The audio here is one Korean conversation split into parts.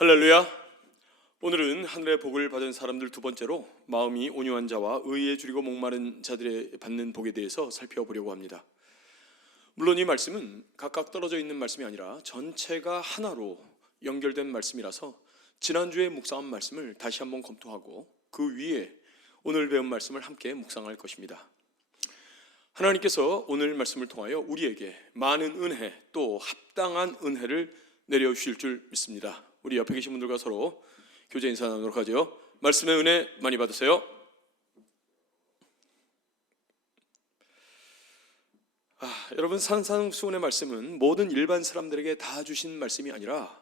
할렐루야. 오늘은 하늘의 복을 받은 사람들 두 번째로 마음이 온유한 자와 의에 줄이고 목마른 자들의 받는 복에 대해서 살펴보려고 합니다. 물론 이 말씀은 각각 떨어져 있는 말씀이 아니라 전체가 하나로 연결된 말씀이라서 지난주에 묵상한 말씀을 다시 한번 검토하고 그 위에 오늘 배운 말씀을 함께 묵상할 것입니다. 하나님께서 오늘 말씀을 통하여 우리에게 많은 은혜, 또 합당한 은혜를 내려주실 줄 믿습니다. 우리 옆에 계신 분들과 서로 교제 인사 나누도록 하죠. 말씀의 은혜 많이 받으세요. 여러분, 산상수훈의 말씀은 모든 일반 사람들에게 다 주신 말씀이 아니라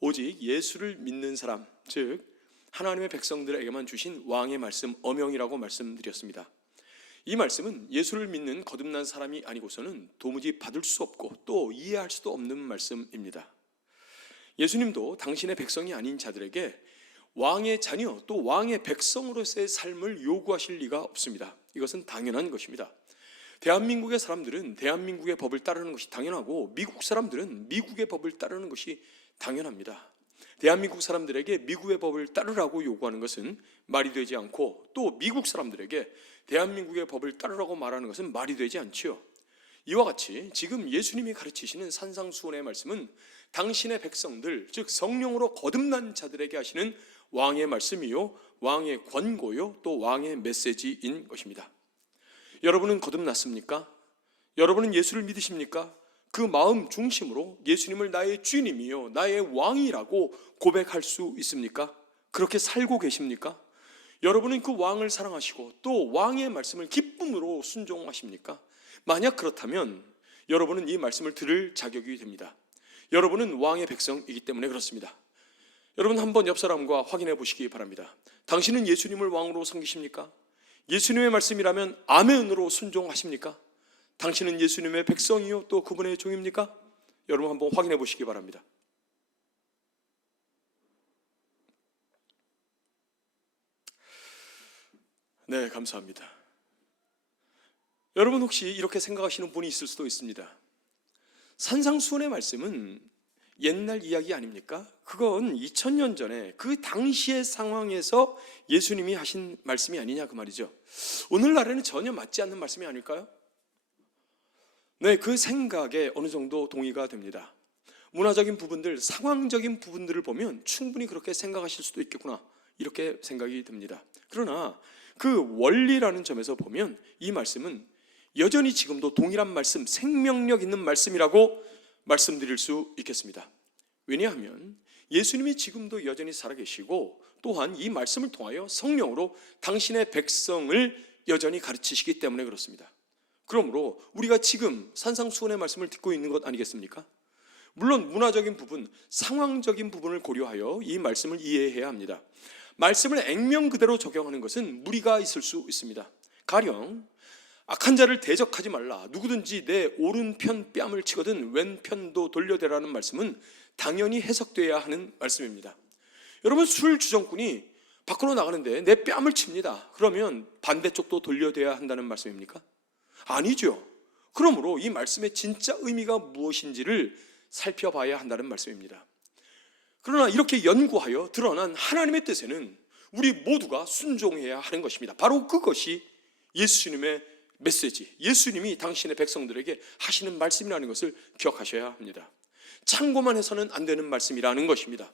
오직 예수를 믿는 사람, 즉 하나님의 백성들에게만 주신 왕의 말씀, 어명이라고 말씀드렸습니다. 이 말씀은 예수를 믿는 거듭난 사람이 아니고서는 도무지 받을 수 없고 또 이해할 수도 없는 말씀입니다. 예수님도 당신의 백성이 아닌 자들에게 왕의 자녀 또 왕의 백성으로서의 삶을 요구하실 리가 없습니다. 이것은 당연한 것입니다. 대한민국의 사람들은 대한민국의 법을 따르는 것이 당연하고 미국 사람들은 미국의 법을 따르는 것이 당연합니다. 대한민국 사람들에게 미국의 법을 따르라고 요구하는 것은 말이 되지 않고 또 미국 사람들에게 대한민국의 법을 따르라고 말하는 것은 말이 되지 않지요. 이와 같이 지금 예수님이 가르치시는 산상수훈의 말씀은 당신의 백성들, 즉 성령으로 거듭난 자들에게 하시는 왕의 말씀이요, 왕의 권고요, 또 왕의 메시지인 것입니다. 여러분은 거듭났습니까? 여러분은 예수를 믿으십니까? 그 마음 중심으로 예수님을 나의 주님이요, 나의 왕이라고 고백할 수 있습니까? 그렇게 살고 계십니까? 여러분은 그 왕을 사랑하시고 또 왕의 말씀을 기쁨으로 순종하십니까? 만약 그렇다면 여러분은 이 말씀을 들을 자격이 됩니다. 여러분은 왕의 백성이기 때문에 그렇습니다. 여러분, 한번 옆 사람과 확인해 보시기 바랍니다. 당신은 예수님을 왕으로 섬기십니까? 예수님의 말씀이라면 아멘으로 순종하십니까? 당신은 예수님의 백성이요 또 그분의 종입니까? 여러분 한번 확인해 보시기 바랍니다. 네, 감사합니다. 여러분, 혹시 이렇게 생각하시는 분이 있을 수도 있습니다. 산상수훈의 말씀은 옛날 이야기 아닙니까? 그건 2000년 전에 그 당시의 상황에서 예수님이 하신 말씀이 아니냐 그 말이죠. 오늘날에는 전혀 맞지 않는 말씀이 아닐까요? 네, 그 생각에 어느 정도 동의가 됩니다. 문화적인 부분들, 상황적인 부분들을 보면 충분히 그렇게 생각하실 수도 있겠구나, 이렇게 생각이 듭니다. 그러나 그 원리라는 점에서 보면 이 말씀은 여전히 지금도 동일한 말씀, 생명력 있는 말씀이라고 말씀드릴 수 있겠습니다. 왜냐하면 예수님이 지금도 여전히 살아계시고 또한 이 말씀을 통하여 성령으로 당신의 백성을 여전히 가르치시기 때문에 그렇습니다. 그러므로 우리가 지금 산상수훈의 말씀을 듣고 있는 것 아니겠습니까? 물론 문화적인 부분, 상황적인 부분을 고려하여 이 말씀을 이해해야 합니다. 말씀을 액면 그대로 적용하는 것은 무리가 있을 수 있습니다. 가령 악한 자를 대적하지 말라, 누구든지 내 오른편 뺨을 치거든 왼편도 돌려대라는 말씀은 당연히 해석되어야 하는 말씀입니다. 여러분, 술 주정꾼이 밖으로 나가는데 내 뺨을 칩니다. 그러면 반대쪽도 돌려대야 한다는 말씀입니까? 아니죠. 그러므로 이 말씀의 진짜 의미가 무엇인지를 살펴봐야 한다는 말씀입니다. 그러나 이렇게 연구하여 드러난 하나님의 뜻에는 우리 모두가 순종해야 하는 것입니다. 바로 그것이 예수님의 메시지, 예수님이 당신의 백성들에게 하시는 말씀이라는 것을 기억하셔야 합니다. 참고만 해서는 안 되는 말씀이라는 것입니다.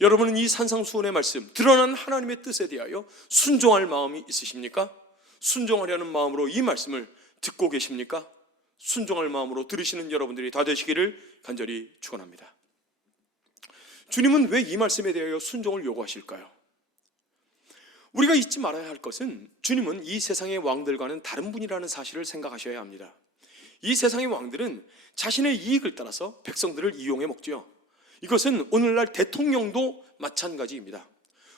여러분은 이 산상수훈의 말씀, 드러난 하나님의 뜻에 대하여 순종할 마음이 있으십니까? 순종하려는 마음으로 이 말씀을 듣고 계십니까? 순종할 마음으로 들으시는 여러분들이 다 되시기를 간절히 축원합니다. 주님은 왜 이 말씀에 대하여 순종을 요구하실까요? 우리가 잊지 말아야 할 것은 주님은 이 세상의 왕들과는 다른 분이라는 사실을 생각하셔야 합니다. 이 세상의 왕들은 자신의 이익을 따라서 백성들을 이용해 먹죠. 이것은 오늘날 대통령도 마찬가지입니다.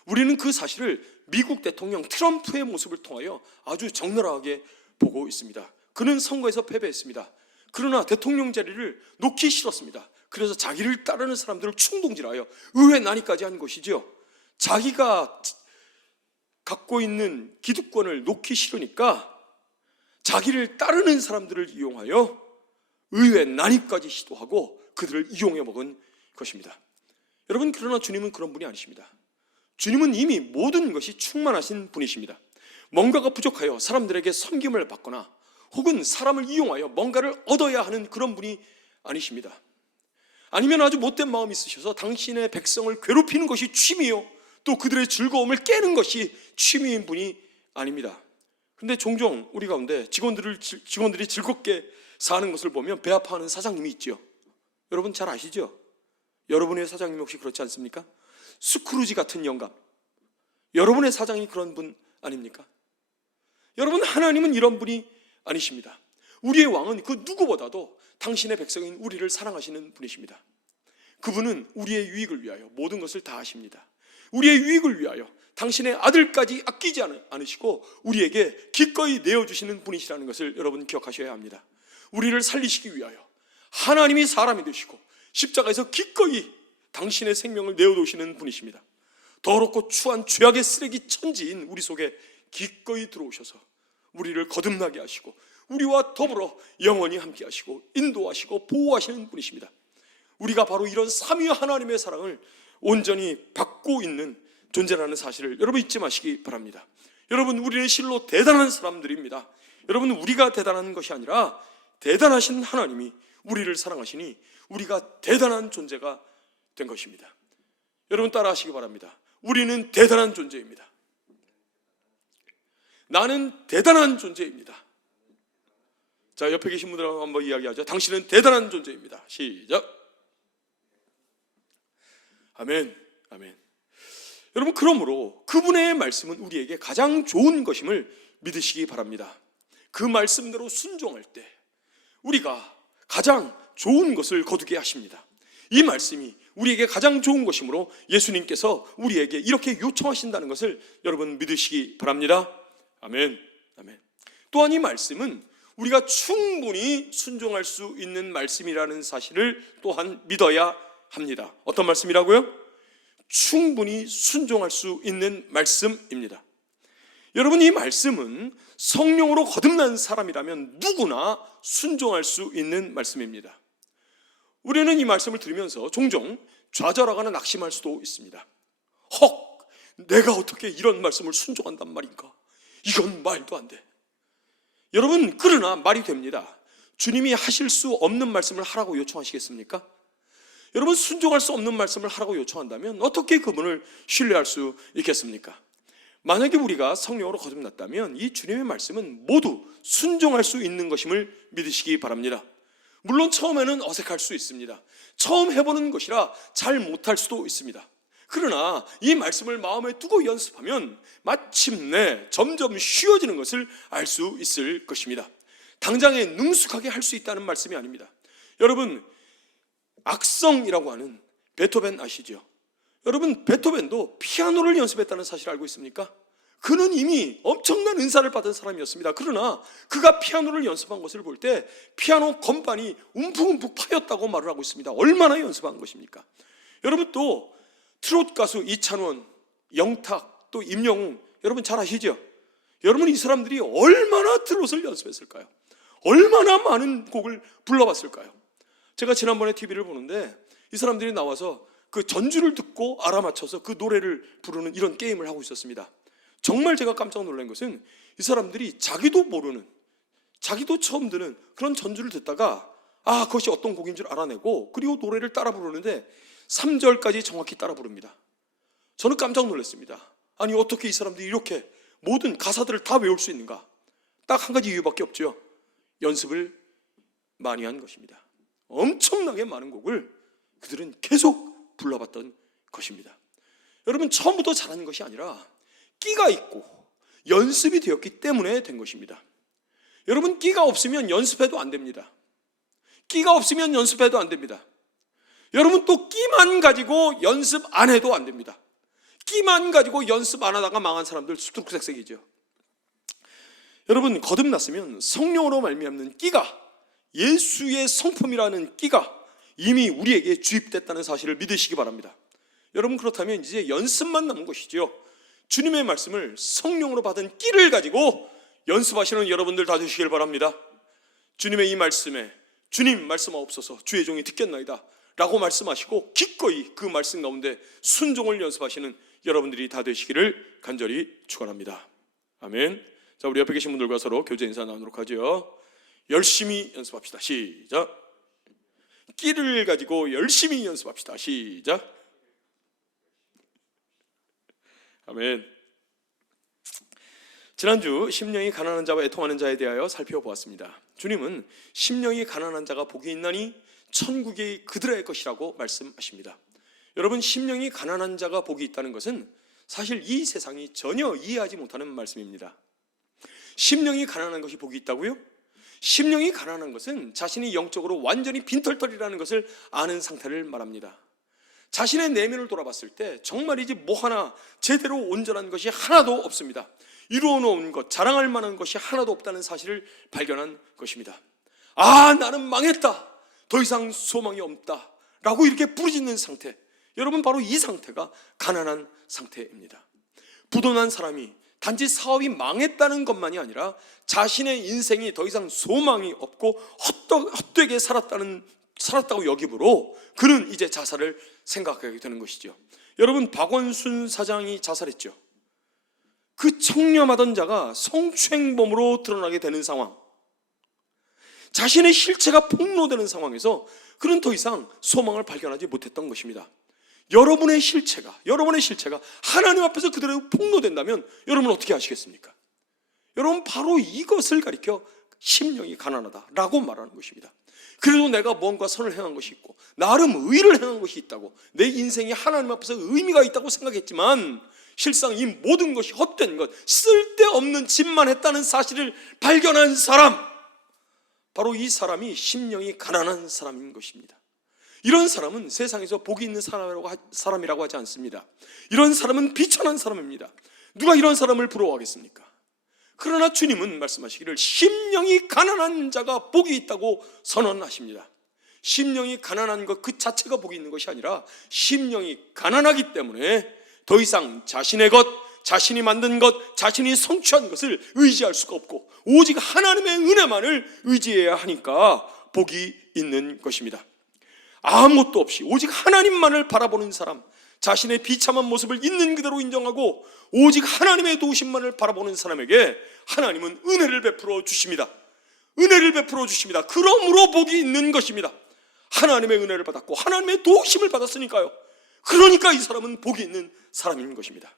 우리는 그 사실을 미국 대통령 트럼프의 모습을 통하여 아주 적나라하게 보고 있습니다. 그는 선거에서 패배했습니다. 그러나 대통령 자리를 놓기 싫었습니다. 그래서 자기를 따르는 사람들을 충동질하여 의회 난입까지 한 것이죠. 자기가 갖고 있는 기득권을 놓기 싫으니까 자기를 따르는 사람들을 이용하여 의회 난입까지 시도하고 그들을 이용해 먹은 것입니다. 여러분, 그러나 주님은 그런 분이 아니십니다. 주님은 이미 모든 것이 충만하신 분이십니다. 뭔가가 부족하여 사람들에게 섬김을 받거나 혹은 사람을 이용하여 뭔가를 얻어야 하는 그런 분이 아니십니다. 아니면 아주 못된 마음이 있으셔서 당신의 백성을 괴롭히는 것이 취미요, 또 그들의 즐거움을 깨는 것이 취미인 분이 아닙니다. 그런데 종종 우리 가운데 직원들이 즐겁게 사는 것을 보면 배 아파하는 사장님이 있죠. 여러분 잘 아시죠? 여러분의 사장님 혹시 그렇지 않습니까? 스크루지 같은 영감, 여러분의 사장이 그런 분 아닙니까? 여러분, 하나님은 이런 분이 아니십니다. 우리의 왕은 그 누구보다도 당신의 백성인 우리를 사랑하시는 분이십니다. 그분은 우리의 유익을 위하여 모든 것을 다 하십니다. 우리의 유익을 위하여 당신의 아들까지 아끼지 않으시고 우리에게 기꺼이 내어주시는 분이시라는 것을 여러분 기억하셔야 합니다. 우리를 살리시기 위하여 하나님이 사람이 되시고 십자가에서 기꺼이 당신의 생명을 내어놓으시는 분이십니다. 더럽고 추한 죄악의 쓰레기 천지인 우리 속에 기꺼이 들어오셔서 우리를 거듭나게 하시고 우리와 더불어 영원히 함께 하시고 인도하시고 보호하시는 분이십니다. 우리가 바로 이런 삼위 하나님의 사랑을 온전히 받고 있는 존재라는 사실을 여러분 잊지 마시기 바랍니다. 여러분, 우리는 실로 대단한 사람들입니다. 여러분, 우리가 대단한 것이 아니라 대단하신 하나님이 우리를 사랑하시니 우리가 대단한 존재가 된 것입니다. 여러분 따라 하시기 바랍니다. 우리는 대단한 존재입니다. 나는 대단한 존재입니다. 자, 옆에 계신 분들하고 한번 이야기하죠. 당신은 대단한 존재입니다. 시작. 아멘, 아멘. 여러분, 그러므로 그분의 말씀은 우리에게 가장 좋은 것임을 믿으시기 바랍니다. 그 말씀대로 순종할 때 우리가 가장 좋은 것을 거두게 하십니다. 이 말씀이 우리에게 가장 좋은 것이므로 예수님께서 우리에게 이렇게 요청하신다는 것을 여러분 믿으시기 바랍니다. 아멘, 아멘. 또한 이 말씀은 우리가 충분히 순종할 수 있는 말씀이라는 사실을 또한 믿어야 합니다. 어떤 말씀이라고요? 충분히 순종할 수 있는 말씀입니다. 여러분, 이 말씀은 성령으로 거듭난 사람이라면 누구나 순종할 수 있는 말씀입니다. 우리는 이 말씀을 들으면서 종종 좌절하거나 낙심할 수도 있습니다. 헉, 내가 어떻게 이런 말씀을 순종한단 말인가? 이건 말도 안 돼. 여러분, 그러나 말이 됩니다. 주님이 하실 수 없는 말씀을 하라고 요청하시겠습니까? 여러분, 순종할 수 없는 말씀을 하라고 요청한다면 어떻게 그분을 신뢰할 수 있겠습니까? 만약에 우리가 성령으로 거듭났다면 이 주님의 말씀은 모두 순종할 수 있는 것임을 믿으시기 바랍니다. 물론 처음에는 어색할 수 있습니다. 처음 해보는 것이라 잘 못할 수도 있습니다. 그러나 이 말씀을 마음에 두고 연습하면 마침내 점점 쉬워지는 것을 알 수 있을 것입니다. 당장에 능숙하게 할 수 있다는 말씀이 아닙니다. 여러분, 악성이라고 하는 베토벤 아시죠? 여러분, 베토벤도 피아노를 연습했다는 사실을 알고 있습니까? 그는 이미 엄청난 은사를 받은 사람이었습니다. 그러나 그가 피아노를 연습한 것을 볼 때 피아노 건반이 움푹움푹 파였다고 말을 하고 있습니다. 얼마나 연습한 것입니까? 여러분, 또 트롯 가수 이찬원, 영탁, 또 임영웅, 여러분 잘 아시죠? 여러분, 이 사람들이 얼마나 트롯을 연습했을까요? 얼마나 많은 곡을 불러봤을까요? 제가 지난번에 TV를 보는데 이 사람들이 나와서 그 전주를 듣고 알아맞혀서 그 노래를 부르는 이런 게임을 하고 있었습니다. 정말 제가 깜짝 놀란 것은 이 사람들이 자기도 모르는, 자기도 처음 듣는 그런 전주를 듣다가 그것이 어떤 곡인 줄 알아내고 그리고 노래를 따라 부르는데 3절까지 정확히 따라 부릅니다. 저는 깜짝 놀랐습니다. 아니, 어떻게 이 사람들이 이렇게 모든 가사들을 다 외울 수 있는가? 딱 한 가지 이유밖에 없죠. 연습을 많이 한 것입니다. 엄청나게 많은 곡을 그들은 계속 불러봤던 것입니다. 여러분, 처음부터 잘하는 것이 아니라 끼가 있고 연습이 되었기 때문에 된 것입니다. 여러분, 끼가 없으면 연습해도 안 됩니다. 끼가 없으면 연습해도 안 됩니다. 여러분, 또 끼만 가지고 연습 안 해도 안 됩니다. 끼만 가지고 연습 안 하다가 망한 사람들 수두룩색색이죠. 여러분, 거듭났으면 성령으로 말미암는 끼가, 예수의 성품이라는 끼가 이미 우리에게 주입됐다는 사실을 믿으시기 바랍니다. 여러분, 그렇다면 이제 연습만 남은 것이지요. 주님의 말씀을 성령으로 받은 끼를 가지고 연습하시는 여러분들 다 되시길 바랍니다. 주님의 이 말씀에 주님 말씀하옵소서 주의 종이 듣겠나이다 라고 말씀하시고 기꺼이 그 말씀 가운데 순종을 연습하시는 여러분들이 다 되시기를 간절히 축원합니다. 아멘. 자, 우리 옆에 계신 분들과 서로 교제 인사 나누도록 하죠. 열심히 연습합시다. 시작. 끼를 가지고 열심히 연습합시다. 시작. 아멘. 지난주 심령이 가난한 자와 애통하는 자에 대하여 살펴보았습니다. 주님은 심령이 가난한 자가 복이 있나니 천국이 그들의 것이라고 말씀하십니다. 여러분, 심령이 가난한 자가 복이 있다는 것은 사실 이 세상이 전혀 이해하지 못하는 말씀입니다. 심령이 가난한 것이 복이 있다고요? 심령이 가난한 것은 자신이 영적으로 완전히 빈털털이라는 것을 아는 상태를 말합니다. 자신의 내면을 돌아봤을 때 정말이지 뭐 하나 제대로 온전한 것이 하나도 없습니다. 이루어놓은 것, 자랑할 만한 것이 하나도 없다는 사실을 발견한 것입니다. 아, 나는 망했다, 더 이상 소망이 없다 라고 이렇게 부르짖는 상태, 여러분, 바로 이 상태가 가난한 상태입니다. 부도난 사람이 단지 사업이 망했다는 것만이 아니라 자신의 인생이 더 이상 소망이 없고 헛되게 살았다고 여김으로 그는 이제 자살을 생각하게 되는 것이죠. 여러분, 박원순 사장이 자살했죠. 그 청렴하던 자가 성추행범으로 드러나게 되는 상황, 자신의 실체가 폭로되는 상황에서 그는 더 이상 소망을 발견하지 못했던 것입니다. 여러분의 실체가 하나님 앞에서 그대로 폭로된다면 여러분 어떻게 하시겠습니까? 여러분, 바로 이것을 가리켜 심령이 가난하다라고 말하는 것입니다. 그래도 내가 뭔가 선을 행한 것이 있고 나름 의를 행한 것이 있다고, 내 인생이 하나님 앞에서 의미가 있다고 생각했지만 실상 이 모든 것이 헛된 것, 쓸데없는 짓만 했다는 사실을 발견한 사람, 바로 이 사람이 심령이 가난한 사람인 것입니다. 이런 사람은 세상에서 복이 있는 사람이라고 하지 않습니다. 이런 사람은 비천한 사람입니다. 누가 이런 사람을 부러워하겠습니까? 그러나 주님은 말씀하시기를 심령이 가난한 자가 복이 있다고 선언하십니다. 심령이 가난한 것 그 자체가 복이 있는 것이 아니라 심령이 가난하기 때문에 더 이상 자신의 것, 자신이 만든 것, 자신이 성취한 것을 의지할 수가 없고 오직 하나님의 은혜만을 의지해야 하니까 복이 있는 것입니다. 아무것도 없이 오직 하나님만을 바라보는 사람, 자신의 비참한 모습을 있는 그대로 인정하고 오직 하나님의 도우심만을 바라보는 사람에게 하나님은 은혜를 베풀어 주십니다. 은혜를 베풀어 주십니다. 그러므로 복이 있는 것입니다. 하나님의 은혜를 받았고 하나님의 도우심을 받았으니까요. 그러니까 이 사람은 복이 있는 사람인 것입니다.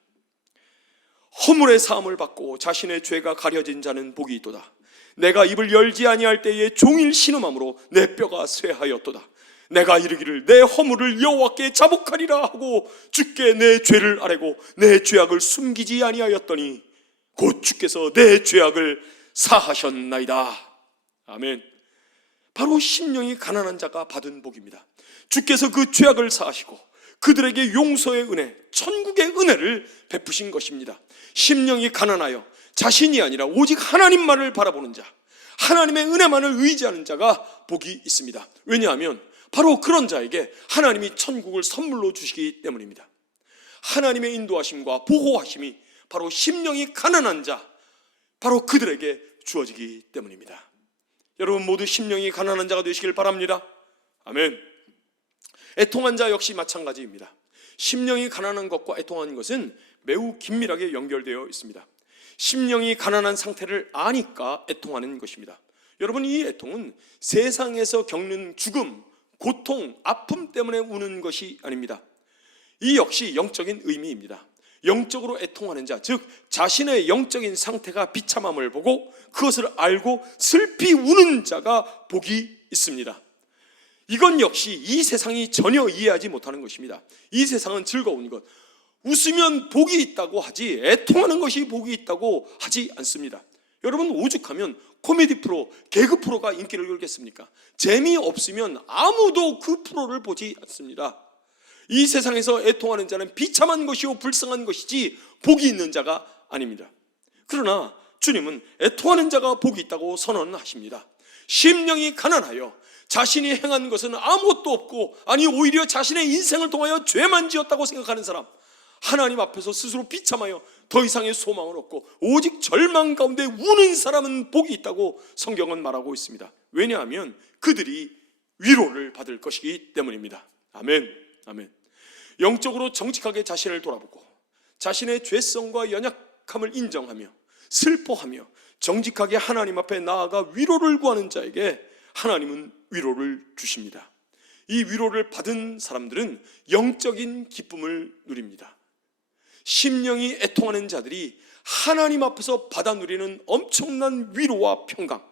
허물의 사함을 받고 자신의 죄가 가려진 자는 복이 있도다. 내가 입을 열지 아니할 때에 종일 신음함으로 내 뼈가 쇠하였도다. 내가 이르기를 내 허물을 여호와께 자복하리라 하고 주께 내 죄를 아뢰고 내 죄악을 숨기지 아니하였더니 곧 주께서 내 죄악을 사하셨나이다. 아멘. 바로 심령이 가난한 자가 받은 복입니다. 주께서 그 죄악을 사하시고 그들에게 용서의 은혜, 천국의 은혜를 베푸신 것입니다. 심령이 가난하여 자신이 아니라 오직 하나님만을 바라보는 자, 하나님의 은혜만을 의지하는 자가 복이 있습니다. 왜냐하면 바로 그런 자에게 하나님이 천국을 선물로 주시기 때문입니다. 하나님의 인도하심과 보호하심이 바로 심령이 가난한 자, 바로 그들에게 주어지기 때문입니다. 여러분 모두 심령이 가난한 자가 되시길 바랍니다. 아멘. 애통한 자 역시 마찬가지입니다. 심령이 가난한 것과 애통한 것은 매우 긴밀하게 연결되어 있습니다. 심령이 가난한 상태를 아니까 애통하는 것입니다. 여러분, 이 애통은 세상에서 겪는 죽음, 고통, 아픔 때문에 우는 것이 아닙니다. 이 역시 영적인 의미입니다. 영적으로 애통하는 자, 즉 자신의 영적인 상태가 비참함을 보고 그것을 알고 슬피 우는 자가 복이 있습니다. 이건 역시 이 세상이 전혀 이해하지 못하는 것입니다. 이 세상은 즐거운 것, 웃으면 복이 있다고 하지 애통하는 것이 복이 있다고 하지 않습니다. 여러분, 오죽하면 코미디 프로, 개그 프로가 인기를 끌겠습니까? 재미없으면 아무도 그 프로를 보지 않습니다. 이 세상에서 애통하는 자는 비참한 것이요 불쌍한 것이지 복이 있는 자가 아닙니다. 그러나 주님은 애통하는 자가 복이 있다고 선언하십니다. 심령이 가난하여 자신이 행한 것은 아무것도 없고, 아니 오히려 자신의 인생을 통하여 죄만 지었다고 생각하는 사람, 하나님 앞에서 스스로 비참하여 더 이상의 소망을 얻고 오직 절망 가운데 우는 사람은 복이 있다고 성경은 말하고 있습니다. 왜냐하면 그들이 위로를 받을 것이기 때문입니다. 아멘, 아멘. 영적으로 정직하게 자신을 돌아보고 자신의 죄성과 연약함을 인정하며 슬퍼하며 정직하게 하나님 앞에 나아가 위로를 구하는 자에게 하나님은 위로를 주십니다. 이 위로를 받은 사람들은 영적인 기쁨을 누립니다. 심령이 애통하는 자들이 하나님 앞에서 받아 누리는 엄청난 위로와 평강,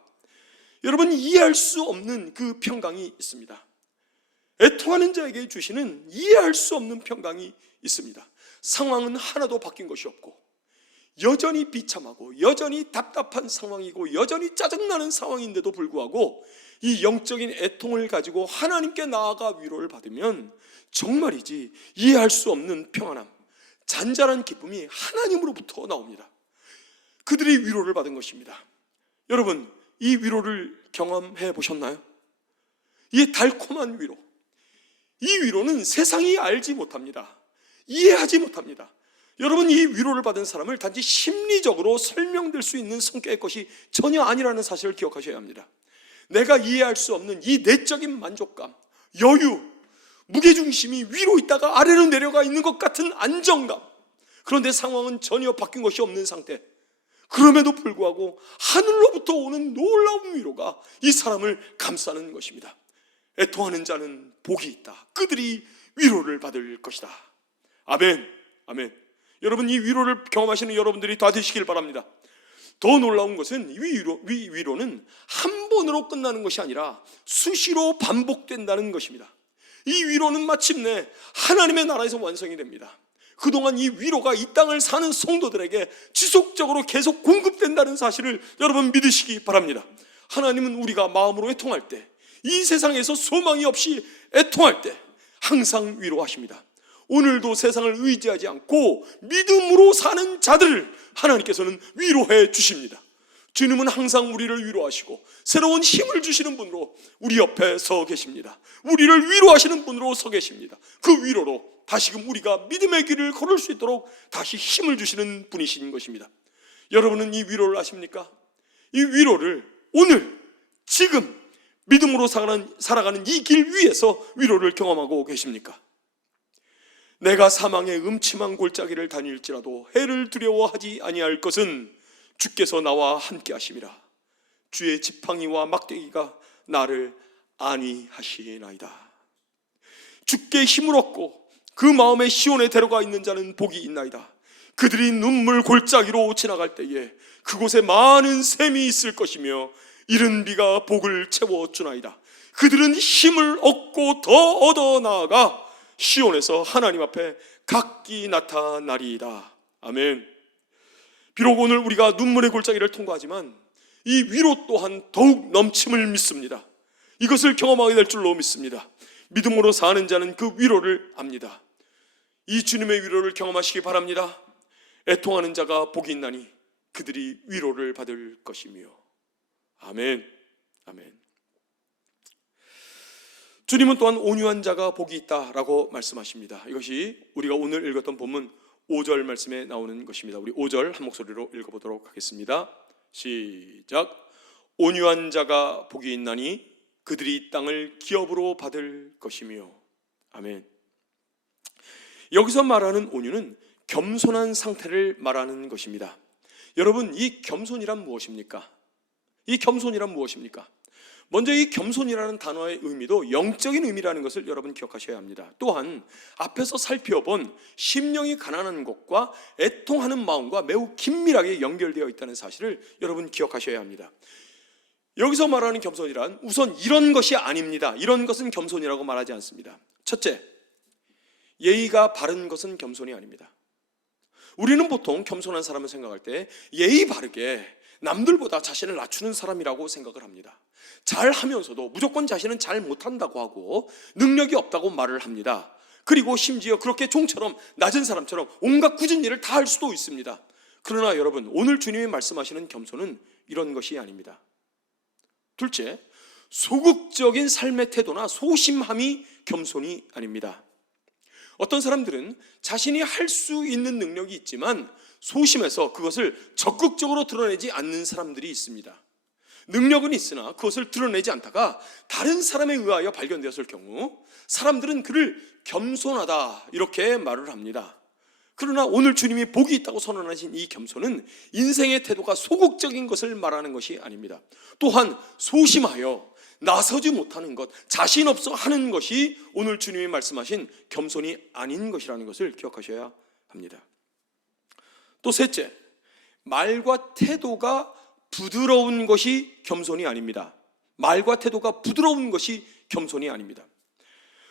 여러분 이해할 수 없는 그 평강이 있습니다. 애통하는 자에게 주시는 이해할 수 없는 평강이 있습니다. 상황은 하나도 바뀐 것이 없고 여전히 비참하고 여전히 답답한 상황이고 여전히 짜증나는 상황인데도 불구하고 이 영적인 애통을 가지고 하나님께 나아가 위로를 받으면 정말이지 이해할 수 없는 평안함, 잔잔한 기쁨이 하나님으로부터 나옵니다. 그들이 위로를 받은 것입니다. 여러분, 이 위로를 경험해 보셨나요? 이 달콤한 위로, 이 위로는 세상이 알지 못합니다. 이해하지 못합니다. 여러분, 이 위로를 받은 사람을 단지 심리적으로 설명될 수 있는 성격의 것이 전혀 아니라는 사실을 기억하셔야 합니다. 내가 이해할 수 없는 이 내적인 만족감, 여유, 무게중심이 위로 있다가 아래로 내려가 있는 것 같은 안정감, 그런데 상황은 전혀 바뀐 것이 없는 상태, 그럼에도 불구하고 하늘로부터 오는 놀라운 위로가 이 사람을 감싸는 것입니다. 애통하는 자는 복이 있다. 그들이 위로를 받을 것이다. 아멘, 아멘. 여러분, 이 위로를 경험하시는 여러분들이 다 되시길 바랍니다. 더 놀라운 것은 위로는 한 번으로 끝나는 것이 아니라 수시로 반복된다는 것입니다. 이 위로는 마침내 하나님의 나라에서 완성이 됩니다. 그동안 이 위로가 이 땅을 사는 성도들에게 지속적으로 계속 공급된다는 사실을 여러분 믿으시기 바랍니다. 하나님은 우리가 마음으로 애통할 때, 이 세상에서 소망이 없이 애통할 때 항상 위로하십니다. 오늘도 세상을 의지하지 않고 믿음으로 사는 자들을 하나님께서는 위로해 주십니다. 주님은 항상 우리를 위로하시고 새로운 힘을 주시는 분으로 우리 옆에 서 계십니다. 우리를 위로하시는 분으로 서 계십니다. 그 위로로 다시금 우리가 믿음의 길을 걸을 수 있도록 다시 힘을 주시는 분이신 것입니다. 여러분은 이 위로를 아십니까? 이 위로를 오늘 지금 믿음으로 살아가는 이 길 위에서 위로를 경험하고 계십니까? 내가 사망의 음침한 골짜기를 다닐지라도 해를 두려워하지 아니할 것은 주께서 나와 함께 하심이라. 주의 지팡이와 막대기가 나를 안위하시나이다. 주께 힘을 얻고 그 마음의 시온에 데려가 있는 자는 복이 있나이다. 그들이 눈물 골짜기로 지나갈 때에 그곳에 많은 샘이 있을 것이며 이른 비가 복을 채워주나이다. 그들은 힘을 얻고 더 얻어 나아가 시온에서 하나님 앞에 각기 나타나리이다. 아멘. 비록 오늘 우리가 눈물의 골짜기를 통과하지만 이 위로 또한 더욱 넘침을 믿습니다. 이것을 경험하게 될 줄로 믿습니다. 믿음으로 사는 자는 그 위로를 압니다. 이 주님의 위로를 경험하시기 바랍니다. 애통하는 자가 복이 있나니 그들이 위로를 받을 것이며. 아멘, 아멘. 주님은 또한 온유한 자가 복이 있다라고 말씀하십니다. 이것이 우리가 오늘 읽었던 본문 5절 말씀에 나오는 것입니다. 우리 5절 한 목소리로 읽어보도록 하겠습니다. 시작. 온유한 자가 복이 있나니 그들이 땅을 기업으로 받을 것이며. 아멘. 여기서 말하는 온유는 겸손한 상태를 말하는 것입니다. 여러분, 이 겸손이란 무엇입니까? 이 겸손이란 무엇입니까? 먼저 이 겸손이라는 단어의 의미도 영적인 의미라는 것을 여러분 기억하셔야 합니다. 또한 앞에서 살펴본 심령이 가난한 것과 애통하는 마음과 매우 긴밀하게 연결되어 있다는 사실을 여러분 기억하셔야 합니다. 여기서 말하는 겸손이란 우선 이런 것이 아닙니다. 이런 것은 겸손이라고 말하지 않습니다. 첫째, 예의가 바른 것은 겸손이 아닙니다. 우리는 보통 겸손한 사람을 생각할 때 예의 바르게 남들보다 자신을 낮추는 사람이라고 생각을 합니다. 잘하면서도 무조건 자신은 잘 못한다고 하고 능력이 없다고 말을 합니다. 그리고 심지어 그렇게 종처럼 낮은 사람처럼 온갖 굳은 일을 다 할 수도 있습니다. 그러나 여러분, 오늘 주님이 말씀하시는 겸손은 이런 것이 아닙니다. 둘째, 소극적인 삶의 태도나 소심함이 겸손이 아닙니다. 어떤 사람들은 자신이 할 수 있는 능력이 있지만 소심해서 그것을 적극적으로 드러내지 않는 사람들이 있습니다. 능력은 있으나 그것을 드러내지 않다가 다른 사람에 의하여 발견되었을 경우 사람들은 그를 겸손하다 이렇게 말을 합니다. 그러나 오늘 주님이 복이 있다고 선언하신 이 겸손은 인생의 태도가 소극적인 것을 말하는 것이 아닙니다. 또한 소심하여 나서지 못하는 것, 자신 없어 하는 것이 오늘 주님이 말씀하신 겸손이 아닌 것이라는 것을 기억하셔야 합니다. 또 셋째, 말과 태도가 부드러운 것이 겸손이 아닙니다. 말과 태도가 부드러운 것이 겸손이 아닙니다.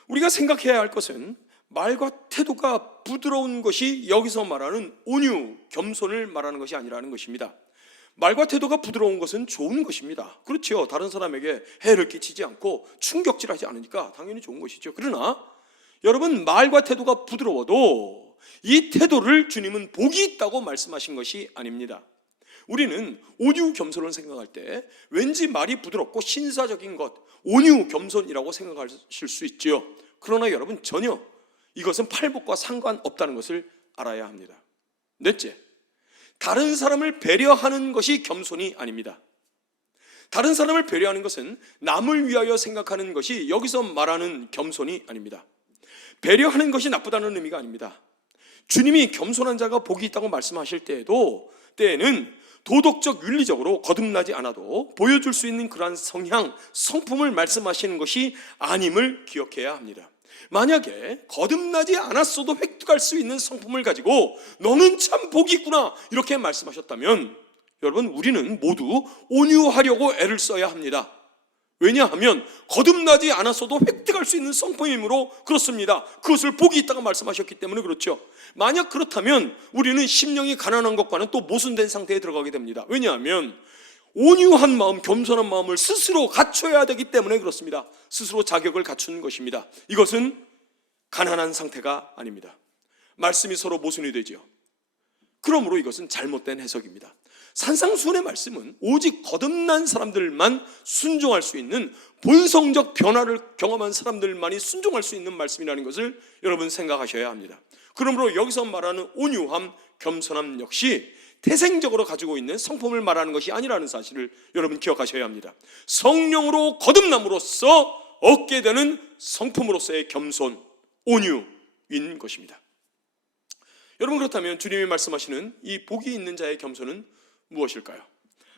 우리가 생각해야 할 것은 말과 태도가 부드러운 것이 여기서 말하는 온유, 겸손을 말하는 것이 아니라는 것입니다. 말과 태도가 부드러운 것은 좋은 것입니다. 그렇죠. 다른 사람에게 해를 끼치지 않고 충격질하지 않으니까 당연히 좋은 것이죠. 그러나 여러분, 말과 태도가 부드러워도 이 태도를 주님은 복이 있다고 말씀하신 것이 아닙니다. 우리는 온유 겸손을 생각할 때 왠지 말이 부드럽고 신사적인 것, 온유 겸손이라고 생각하실 수 있죠. 그러나 여러분, 전혀 이것은 팔복과 상관없다는 것을 알아야 합니다. 넷째, 다른 사람을 배려하는 것이 겸손이 아닙니다. 다른 사람을 배려하는 것은 남을 위하여 생각하는 것이 여기서 말하는 겸손이 아닙니다. 배려하는 것이 나쁘다는 의미가 아닙니다. 주님이 겸손한 자가 복이 있다고 말씀하실 때에는 도덕적, 윤리적으로 거듭나지 않아도 보여줄 수 있는 그러한 성향, 성품을 말씀하시는 것이 아님을 기억해야 합니다. 만약에 거듭나지 않았어도 획득할 수 있는 성품을 가지고 너는 참 복이 있구나 이렇게 말씀하셨다면 여러분, 우리는 모두 온유하려고 애를 써야 합니다. 왜냐하면 거듭나지 않았어도 획득할 수 있는 성품이므로 그렇습니다. 그것을 복이 있다고 말씀하셨기 때문에 그렇죠. 만약 그렇다면 우리는 심령이 가난한 것과는 또 모순된 상태에 들어가게 됩니다. 왜냐하면 온유한 마음, 겸손한 마음을 스스로 갖춰야 되기 때문에 그렇습니다. 스스로 자격을 갖춘 것입니다. 이것은 가난한 상태가 아닙니다. 말씀이 서로 모순이 되죠. 그러므로 이것은 잘못된 해석입니다. 산상수훈의 말씀은 오직 거듭난 사람들만 순종할 수 있는, 본성적 변화를 경험한 사람들만이 순종할 수 있는 말씀이라는 것을 여러분 생각하셔야 합니다. 그러므로 여기서 말하는 온유함, 겸손함 역시 태생적으로 가지고 있는 성품을 말하는 것이 아니라는 사실을 여러분 기억하셔야 합니다. 성령으로 거듭남으로써 얻게 되는 성품으로서의 겸손, 온유인 것입니다. 여러분, 그렇다면 주님이 말씀하시는 이 복이 있는 자의 겸손은 무엇일까요?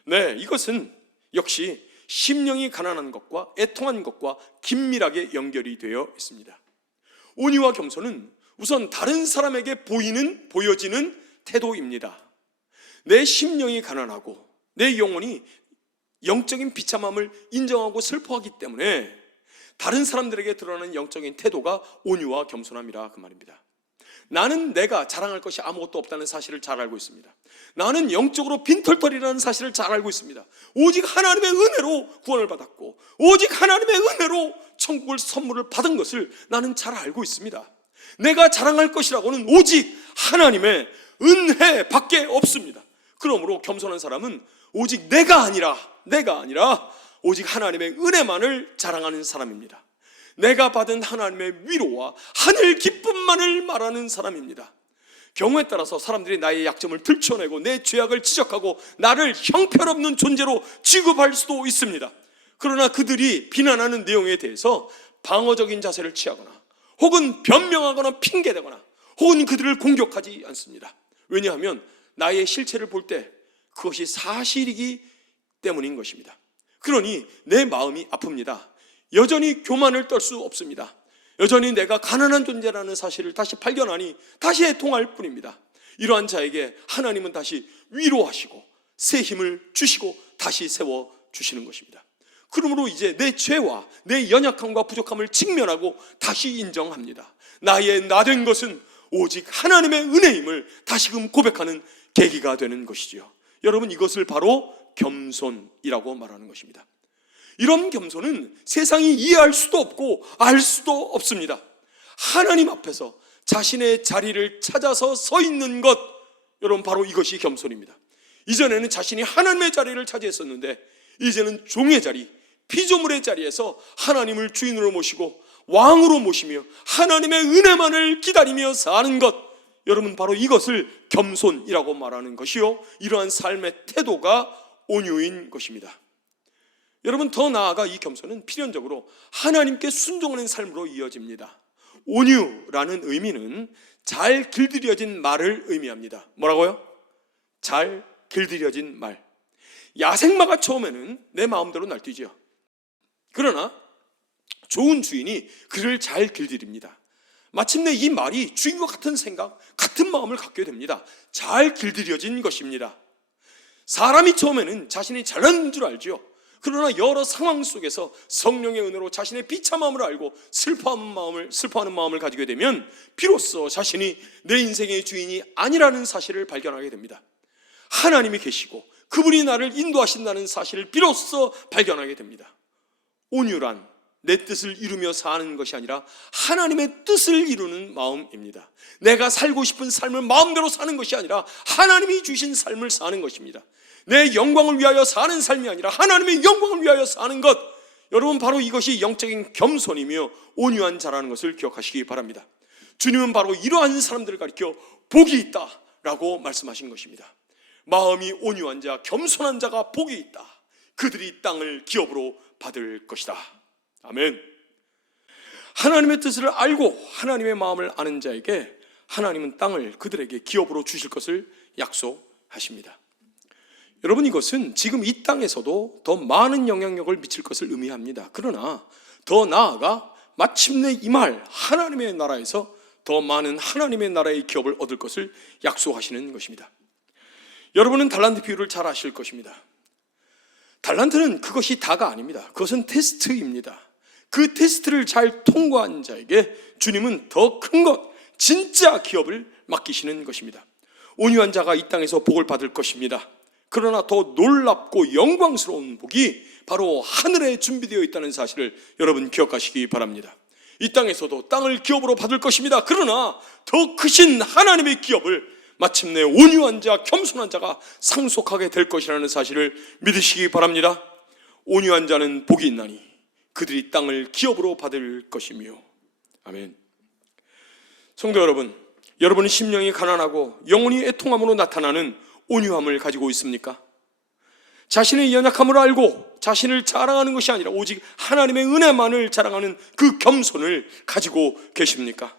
네, 이것은 역시 심령이 가난한 것과 애통한 것과 긴밀하게 연결이 되어 있습니다. 온유와 겸손은 우선 다른 사람에게 보여지는 태도입니다. 내 심령이 가난하고 내 영혼이 영적인 비참함을 인정하고 슬퍼하기 때문에 다른 사람들에게 드러나는 영적인 태도가 온유와 겸손함이라 그 말입니다. 나는 내가 자랑할 것이 아무것도 없다는 사실을 잘 알고 있습니다. 나는 영적으로 빈털털이라는 사실을 잘 알고 있습니다. 오직 하나님의 은혜로 구원을 받았고 오직 하나님의 은혜로 천국을 선물을 받은 것을 나는 잘 알고 있습니다. 내가 자랑할 것이라고는 오직 하나님의 은혜밖에 없습니다. 그러므로 겸손한 사람은 오직 내가 아니라 오직 하나님의 은혜만을 자랑하는 사람입니다. 내가 받은 하나님의 위로와 하늘 기쁨만을 말하는 사람입니다. 경우에 따라서 사람들이 나의 약점을 들춰내고 내 죄악을 지적하고 나를 형편없는 존재로 취급할 수도 있습니다. 그러나 그들이 비난하는 내용에 대해서 방어적인 자세를 취하거나 혹은 변명하거나 핑계대거나 혹은 그들을 공격하지 않습니다. 왜냐하면 나의 실체를 볼 때 그것이 사실이기 때문인 것입니다. 그러니 내 마음이 아픕니다. 여전히 교만을 떨 수 없습니다. 여전히 내가 가난한 존재라는 사실을 다시 발견하니 다시 애통할 뿐입니다. 이러한 자에게 하나님은 다시 위로하시고 새 힘을 주시고 다시 세워주시는 것입니다. 그러므로 이제 내 죄와 내 연약함과 부족함을 직면하고 다시 인정합니다. 나의 나된 것은 오직 하나님의 은혜임을 다시금 고백하는 계기가 되는 것이지요. 여러분, 이것을 바로 겸손이라고 말하는 것입니다. 이런 겸손은 세상이 이해할 수도 없고 알 수도 없습니다. 하나님 앞에서 자신의 자리를 찾아서 서 있는 것, 여러분, 바로 이것이 겸손입니다. 이전에는 자신이 하나님의 자리를 차지했었는데 이제는 종의 자리, 피조물의 자리에서 하나님을 주인으로 모시고 왕으로 모시며 하나님의 은혜만을 기다리며 사는 것, 여러분, 바로 이것을 겸손이라고 말하는 것이요, 이러한 삶의 태도가 온유인 것입니다. 여러분, 더 나아가 이 겸손은 필연적으로 하나님께 순종하는 삶으로 이어집니다. 온유라는 의미는 잘 길들여진 말을 의미합니다. 뭐라고요? 잘 길들여진 말. 야생마가 처음에는 내 마음대로 날뛰죠. 그러나 좋은 주인이 그를 잘 길들입니다. 마침내 이 말이 주인과 같은 생각, 같은 마음을 갖게 됩니다. 잘 길들여진 것입니다. 사람이 처음에는 자신이 잘난 줄 알죠. 그러나 여러 상황 속에서 성령의 은혜로 자신의 비참함을 알고 슬퍼하는 마음을 가지게 되면 비로소 자신이 내 인생의 주인이 아니라는 사실을 발견하게 됩니다. 하나님이 계시고 그분이 나를 인도하신다는 사실을 비로소 발견하게 됩니다. 온유란 내 뜻을 이루며 사는 것이 아니라 하나님의 뜻을 이루는 마음입니다. 내가 살고 싶은 삶을 마음대로 사는 것이 아니라 하나님이 주신 삶을 사는 것입니다. 내 영광을 위하여 사는 삶이 아니라 하나님의 영광을 위하여 사는 것, 여러분, 바로 이것이 영적인 겸손이며 온유한 자라는 것을 기억하시기 바랍니다. 주님은 바로 이러한 사람들을 가리켜 복이 있다라고 말씀하신 것입니다. 마음이 온유한 자, 겸손한 자가 복이 있다. 그들이 땅을 기업으로 받을 것이다. 아멘. 하나님의 뜻을 알고 하나님의 마음을 아는 자에게 하나님은 땅을 그들에게 기업으로 주실 것을 약속하십니다. 여러분, 이것은 지금 이 땅에서도 더 많은 영향력을 미칠 것을 의미합니다. 그러나 더 나아가 마침내 이 말 하나님의 나라에서 더 많은 하나님의 나라의 기업을 얻을 것을 약속하시는 것입니다. 여러분은 달란트 비유를 잘 아실 것입니다. 달란트는 그것이 다가 아닙니다. 그것은 테스트입니다. 그 테스트를 잘 통과한 자에게 주님은 더 큰 것, 진짜 기업을 맡기시는 것입니다. 온유한 자가 이 땅에서 복을 받을 것입니다. 그러나 더 놀랍고 영광스러운 복이 바로 하늘에 준비되어 있다는 사실을 여러분 기억하시기 바랍니다. 이 땅에서도 땅을 기업으로 받을 것입니다. 그러나 더 크신 하나님의 기업을 마침내 온유한 자, 겸손한 자가 상속하게 될 것이라는 사실을 믿으시기 바랍니다. 온유한 자는 복이 있나니 그들이 땅을 기업으로 받을 것이며. 아멘. 성도 여러분, 여러분은 심령이 가난하고 영혼이 애통함으로 나타나는 온유함을 가지고 있습니까? 자신의 연약함을 알고 자신을 자랑하는 것이 아니라 오직 하나님의 은혜만을 자랑하는 그 겸손을 가지고 계십니까?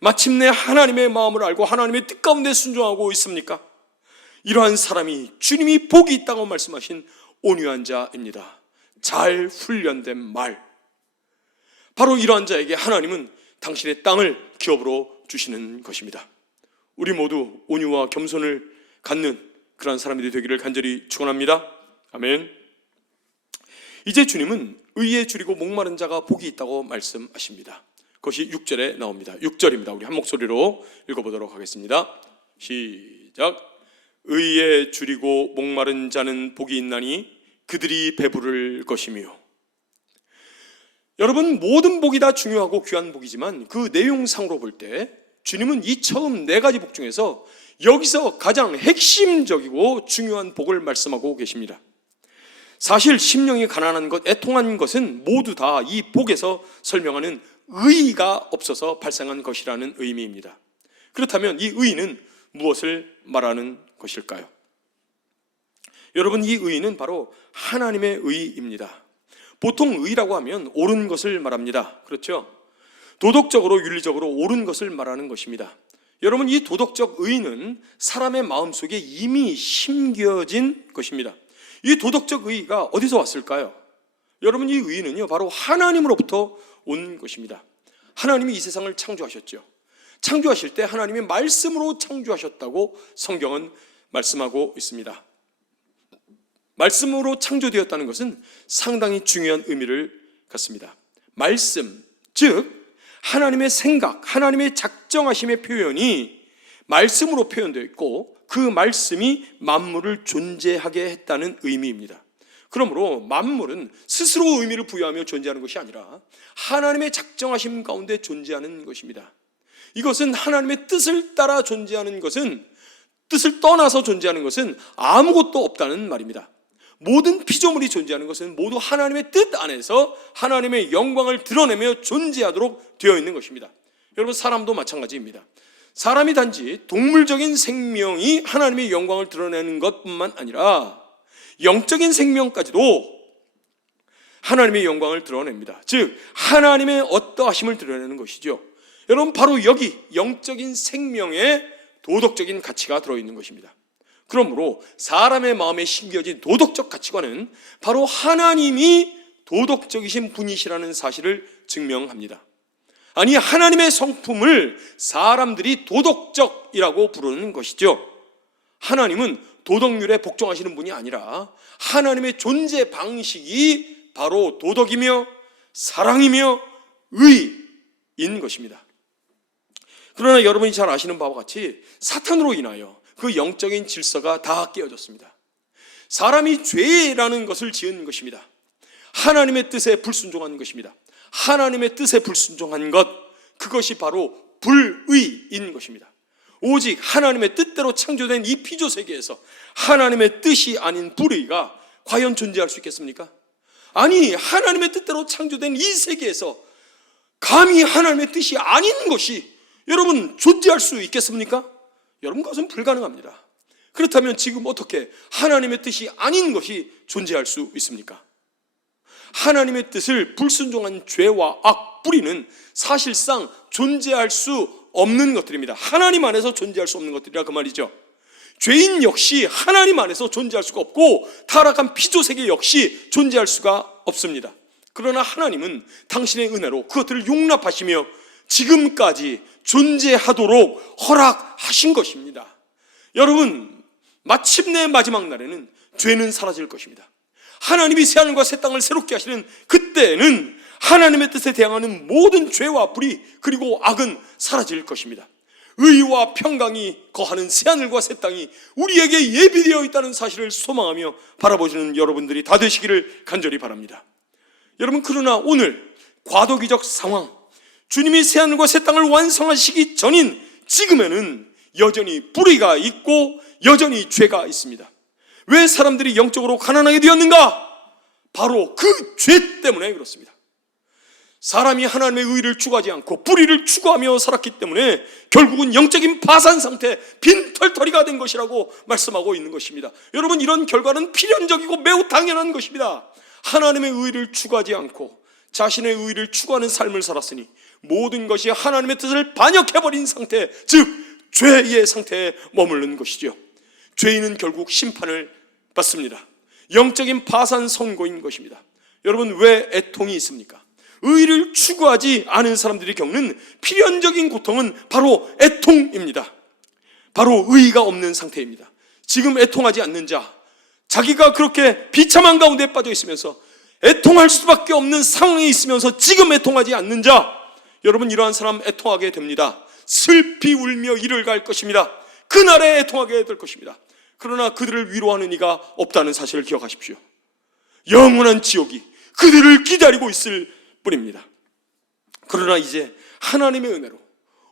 마침내 하나님의 마음을 알고 하나님의 뜻 가운데 순종하고 있습니까? 이러한 사람이 주님이 복이 있다고 말씀하신 온유한 자입니다. 잘 훈련된 말, 바로 이러한 자에게 하나님은 당신의 땅을 기업으로 주시는 것입니다. 우리 모두 온유와 겸손을 갖는 그러한 사람들이 되기를 간절히 축원합니다. 아멘. 이제 주님은 의에 줄이고 목마른 자가 복이 있다고 말씀하십니다. 그것이 6절에 나옵니다. 6절입니다. 우리 한 목소리로 읽어보도록 하겠습니다. 시작. 의에 줄이고 목마른 자는 복이 있나니 그들이 배부를 것이며. 여러분, 모든 복이 다 중요하고 귀한 복이지만 그 내용상으로 볼 때 주님은 이 처음 4가지 복 중에서 여기서 가장 핵심적이고 중요한 복을 말씀하고 계십니다. 사실 심령이 가난한 것, 애통한 것은 모두 다 이 복에서 설명하는 의의가 없어서 발생한 것이라는 의미입니다. 그렇다면 이 의의는 무엇을 말하는 것일까요? 여러분, 이 의의는 바로 하나님의 의의입니다. 보통 의의라고 하면 옳은 것을 말합니다. 그렇죠? 도덕적으로 윤리적으로 옳은 것을 말하는 것입니다. 여러분, 이 도덕적 의의는 사람의 마음속에 이미 심겨진 것입니다. 이 도덕적 의의가 어디서 왔을까요? 여러분, 이 의의는요 바로 하나님으로부터 온 것입니다. 하나님이 이 세상을 창조하셨죠. 창조하실 때 하나님이 말씀으로 창조하셨다고 성경은 말씀하고 있습니다. 말씀으로 창조되었다는 것은 상당히 중요한 의미를 갖습니다. 말씀, 즉 하나님의 생각, 하나님의 작정하심의 표현이 말씀으로 표현되어 있고 그 말씀이 만물을 존재하게 했다는 의미입니다. 그러므로 만물은 스스로 의미를 부여하며 존재하는 것이 아니라 하나님의 작정하심 가운데 존재하는 것입니다. 이것은 하나님의 뜻을 따라 존재하는 것은, 뜻을 떠나서 존재하는 것은 아무것도 없다는 말입니다. 모든 피조물이 존재하는 것은 모두 하나님의 뜻 안에서 하나님의 영광을 드러내며 존재하도록 되어 있는 것입니다. 여러분, 사람도 마찬가지입니다. 사람이 단지 동물적인 생명이 하나님의 영광을 드러내는 것뿐만 아니라 영적인 생명까지도 하나님의 영광을 드러냅니다. 즉 하나님의 어떠하심을 드러내는 것이죠. 여러분, 바로 여기 영적인 생명의 도덕적인 가치가 들어있는 것입니다. 그러므로 사람의 마음에 심겨진 도덕적 가치관은 바로 하나님이 도덕적이신 분이시라는 사실을 증명합니다. 아니, 하나님의 성품을 사람들이 도덕적이라고 부르는 것이죠. 하나님은 도덕률에 복종하시는 분이 아니라 하나님의 존재 방식이 바로 도덕이며 사랑이며 의인 것입니다. 그러나 여러분이 잘 아시는 바와 같이 사탄으로 인하여 그 영적인 질서가 다 깨어졌습니다. 사람이 죄라는 것을 지은 것입니다. 하나님의 뜻에 불순종한 것입니다. 하나님의 뜻에 불순종한 것, 그것이 바로 불의인 것입니다. 오직 하나님의 뜻대로 창조된 이 피조 세계에서 하나님의 뜻이 아닌 불의가 과연 존재할 수 있겠습니까? 아니, 하나님의 뜻대로 창조된 이 세계에서 감히 하나님의 뜻이 아닌 것이 여러분 존재할 수 있겠습니까? 여러분, 그것은 불가능합니다. 그렇다면 지금 어떻게 하나님의 뜻이 아닌 것이 존재할 수 있습니까? 하나님의 뜻을 불순종한 죄와 악, 불의는 사실상 존재할 수 없는 것들입니다. 하나님 안에서 존재할 수 없는 것들이라 그 말이죠. 죄인 역시 하나님 안에서 존재할 수가 없고 타락한 피조세계 역시 존재할 수가 없습니다. 그러나 하나님은 당신의 은혜로 그것들을 용납하시며 지금까지 존재하도록 허락하신 것입니다. 여러분, 마침내 마지막 날에는 죄는 사라질 것입니다. 하나님이 새하늘과 새 땅을 새롭게 하시는 그때는 하나님의 뜻에 대항하는 모든 죄와 불의 그리고 악은 사라질 것입니다. 의와 평강이 거하는 새하늘과 새 땅이 우리에게 예비되어 있다는 사실을 소망하며 바라보시는 여러분들이 다 되시기를 간절히 바랍니다. 여러분, 그러나 오늘 과도기적 상황, 주님이 새하늘과 새 땅을 완성하시기 전인 지금에는 여전히 불의가 있고 여전히 죄가 있습니다. 왜 사람들이 영적으로 가난하게 되었는가? 바로 그 죄 때문에 그렇습니다. 사람이 하나님의 의를 추구하지 않고 불의를 추구하며 살았기 때문에 결국은 영적인 파산 상태, 빈털터리가 된 것이라고 말씀하고 있는 것입니다. 여러분, 이런 결과는 필연적이고 매우 당연한 것입니다. 하나님의 의를 추구하지 않고 자신의 의를 추구하는 삶을 살았으니 모든 것이 하나님의 뜻을 반역해버린 상태, 즉 죄의 상태에 머무르는 것이죠. 죄인은 결국 심판을 받습니다. 영적인 파산 선고인 것입니다. 여러분, 왜 애통이 있습니까? 의를 추구하지 않은 사람들이 겪는 필연적인 고통은 바로 애통입니다. 바로 의의가 없는 상태입니다. 지금 애통하지 않는 자, 자기가 그렇게 비참한 가운데 빠져 있으면서 애통할 수밖에 없는 상황에 있으면서 지금 애통하지 않는 자, 여러분, 이러한 사람 애통하게 됩니다. 슬피 울며 이를 갈 것입니다. 그날에 애통하게 될 것입니다. 그러나 그들을 위로하는 이가 없다는 사실을 기억하십시오. 영원한 지옥이 그들을 기다리고 있을 뿐입니다. 그러나 이제 하나님의 은혜로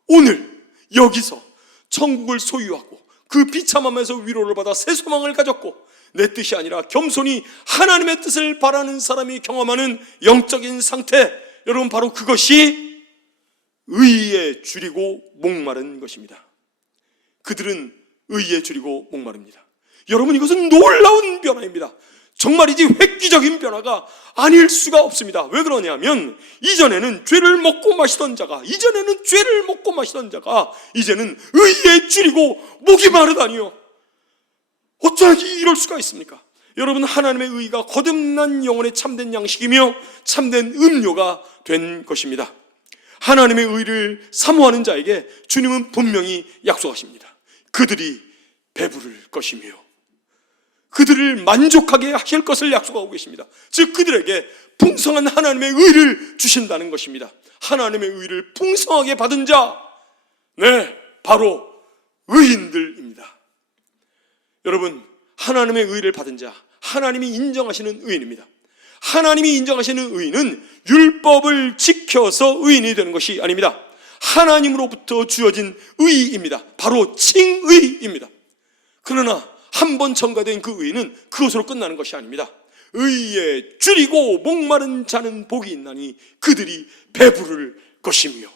오늘 여기서 천국을 소유하고 그 비참함에서 위로를 받아 새 소망을 가졌고 내 뜻이 아니라 겸손히 하나님의 뜻을 바라는 사람이 경험하는 영적인 상태, 여러분, 바로 그것이 의에 줄이고 목마른 것입니다. 그들은 의에 줄이고 목마릅니다. 여러분, 이것은 놀라운 변화입니다. 정말이지 획기적인 변화가 아닐 수가 없습니다. 왜 그러냐면 이전에는 죄를 먹고 마시던 자가 이제는 의에 줄이고 목이 마르다니요. 어쩌지 이럴 수가 있습니까? 여러분, 하나님의 의가 거듭난 영혼의 참된 양식이며 참된 음료가 된 것입니다. 하나님의 의를 사모하는 자에게 주님은 분명히 약속하십니다. 그들이 배부를 것이며 그들을 만족하게 하실 것을 약속하고 계십니다. 즉 그들에게 풍성한 하나님의 의를 주신다는 것입니다. 하나님의 의를 풍성하게 받은 자, 네, 바로 의인들입니다. 여러분, 하나님의 의를 받은 자, 하나님이 인정하시는 의인입니다. 하나님이 인정하시는 의인은 율법을 지켜서 의인이 되는 것이 아닙니다. 하나님으로부터 주어진 의입니다. 바로 칭의입니다. 그러나 한 번 첨가된 그 의는 그것으로 끝나는 것이 아닙니다. 의에 줄이고 목마른 자는 복이 있나니 그들이 배부를 것이며,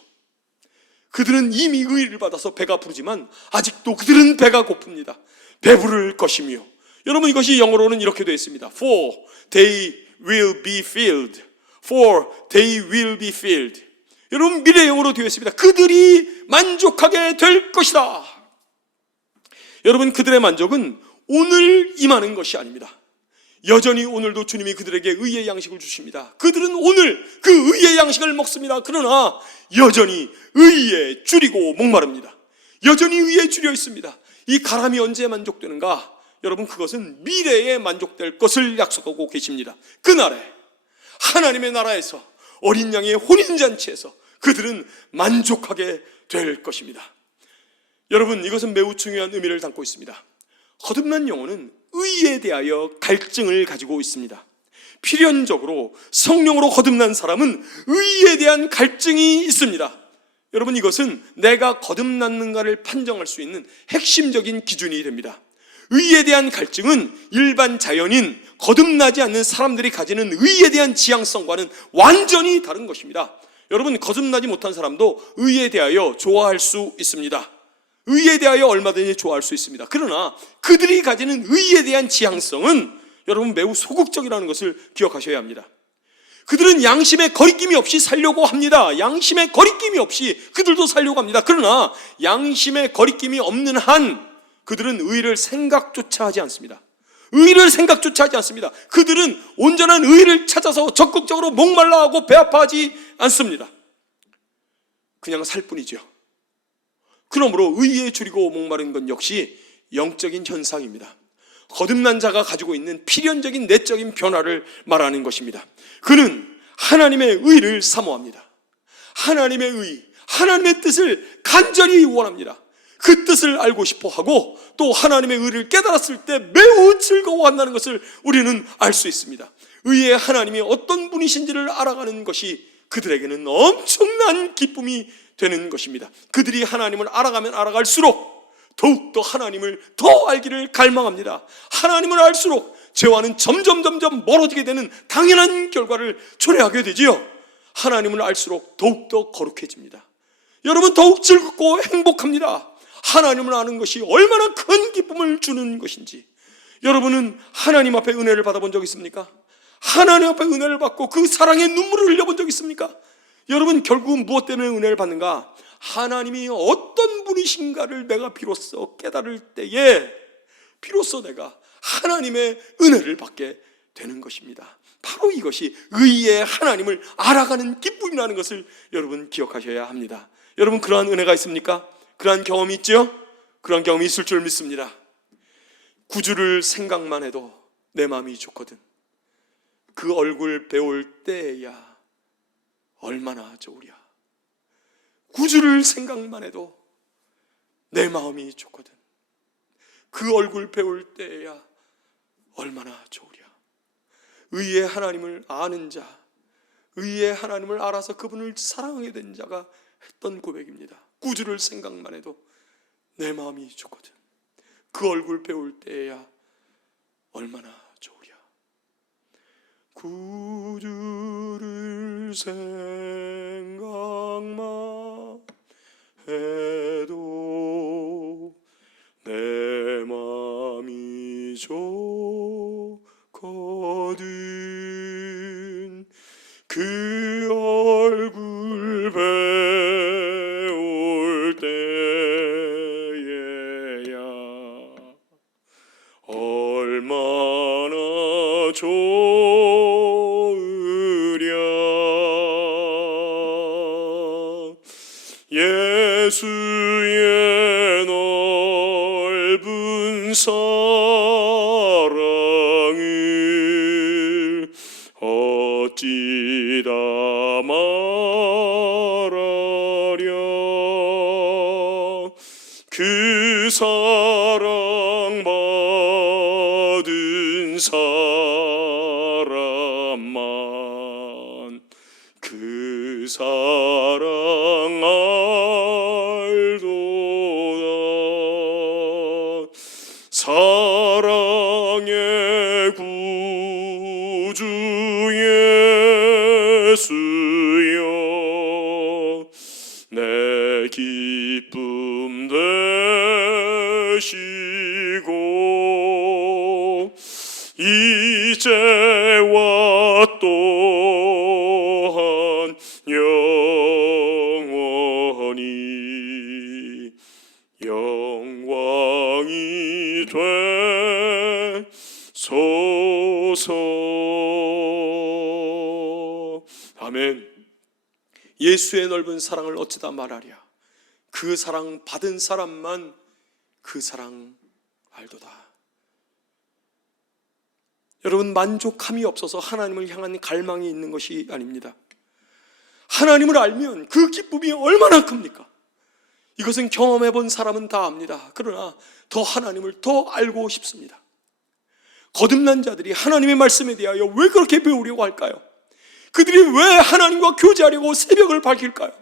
그들은 이미 의를 받아서 배가 부르지만 아직도 그들은 배가 고픕니다. 배부를 것이며, 여러분, 이것이 영어로는 이렇게 되어 있습니다. For they will be filled. For they will be filled. 여러분, 미래형으로 되어 있습니다. 그들이 만족하게 될 것이다. 여러분, 그들의 만족은 오늘 임하는 것이 아닙니다. 여전히 오늘도 주님이 그들에게 의의 양식을 주십니다. 그들은 오늘 그 의의 양식을 먹습니다. 그러나 여전히 의에 줄이고 목마릅니다. 여전히 의에 줄여 있습니다. 이 가람이 언제 만족되는가? 여러분, 그것은 미래에 만족될 것을 약속하고 계십니다. 그날에 하나님의 나라에서 어린 양의 혼인잔치에서 그들은 만족하게 될 것입니다. 여러분, 이것은 매우 중요한 의미를 담고 있습니다. 거듭난 영혼은 의에 대하여 갈증을 가지고 있습니다. 필연적으로 성령으로 거듭난 사람은 의에 대한 갈증이 있습니다. 여러분, 이것은 내가 거듭났는가를 판정할 수 있는 핵심적인 기준이 됩니다. 의에 대한 갈증은 일반 자연인, 거듭나지 않는 사람들이 가지는 의에 대한 지향성과는 완전히 다른 것입니다. 여러분, 거듭나지 못한 사람도 의에 대하여 좋아할 수 있습니다. 의에 대하여 얼마든지 좋아할 수 있습니다. 그러나 그들이 가지는 의에 대한 지향성은 여러분 매우 소극적이라는 것을 기억하셔야 합니다. 그들은 양심의 거리낌이 없이 살려고 합니다. 양심의 거리낌이 없이 그들도 살려고 합니다. 그러나 양심의 거리낌이 없는 한 그들은 의를 생각조차 하지 않습니다. 의를 생각조차 하지 않습니다. 그들은 온전한 의를 찾아서 적극적으로 목말라하고 배아파하지 않습니다. 그냥 살 뿐이죠. 그러므로 의에 줄이고 목마른 건 역시 영적인 현상입니다. 거듭난 자가 가지고 있는 필연적인 내적인 변화를 말하는 것입니다. 그는 하나님의 의를 사모합니다. 하나님의 의, 하나님의 뜻을 간절히 원합니다. 그 뜻을 알고 싶어 하고 또 하나님의 의를 깨달았을 때 매우 즐거워한다는 것을 우리는 알 수 있습니다. 의의 하나님이 어떤 분이신지를 알아가는 것이 그들에게는 엄청난 기쁨이 되는 것입니다. 그들이 하나님을 알아가면 알아갈수록 더욱더 하나님을 더 알기를 갈망합니다. 하나님을 알수록 죄와는 점점 멀어지게 되는 당연한 결과를 초래하게 되지요. 하나님을 알수록 더욱더 거룩해집니다. 여러분, 더욱 즐겁고 행복합니다. 하나님을 아는 것이 얼마나 큰 기쁨을 주는 것인지. 여러분은 하나님 앞에 은혜를 받아본 적 있습니까? 하나님 앞에 은혜를 받고 그 사랑의 눈물을 흘려본 적 있습니까? 여러분, 결국은 무엇 때문에 은혜를 받는가? 하나님이 어떤 분이신가를 내가 비로소 깨달을 때에 비로소 내가 하나님의 은혜를 받게 되는 것입니다. 바로 이것이 의의 하나님을 알아가는 기쁨이라는 것을 여러분 기억하셔야 합니다. 여러분, 그러한 은혜가 있습니까? 그러한 경험이 있죠? 그러한 경험이 있을 줄 믿습니다. 구주를 생각만 해도 내 마음이 좋거든. 그 얼굴 배울 때야 얼마나 좋으랴. 구주를 생각만 해도 내 마음이 좋거든. 그 얼굴 배울 때야 얼마나 좋으랴. 의의 하나님을 아는 자, 의의 하나님을 알아서 그분을 사랑하게 된 자가 했던 고백입니다. 구주를 생각만 해도 내 마음이 좋거든. 그 얼굴 배울 때야 얼마나 좋으랴. 구주를 생각만 해도 내 마음이 좋거든. 그 얼굴 배울 때에야 얼마나 좋으랴. 예수의 넓은 사랑을 어찌다 말하랴. 그 사랑 받은 사람만 그 사랑 알도다. 사랑의 구주 예수여, 내 기쁨 되시고 이제와 또한 영원히 영광이 되소서. 아멘. 예수의 넓은 사랑을 어찌다 말하랴. 그 사랑 받은 사람만 그 사랑 알도다. 여러분, 만족함이 없어서 하나님을 향한 갈망이 있는 것이 아닙니다. 하나님을 알면 그 기쁨이 얼마나 큽니까? 이것은 경험해 본 사람은 다 압니다. 그러나 더 하나님을 더 알고 싶습니다. 거듭난 자들이 하나님의 말씀에 대하여 왜 그렇게 배우려고 할까요? 그들이 왜 하나님과 교제하려고 새벽을 밝힐까요?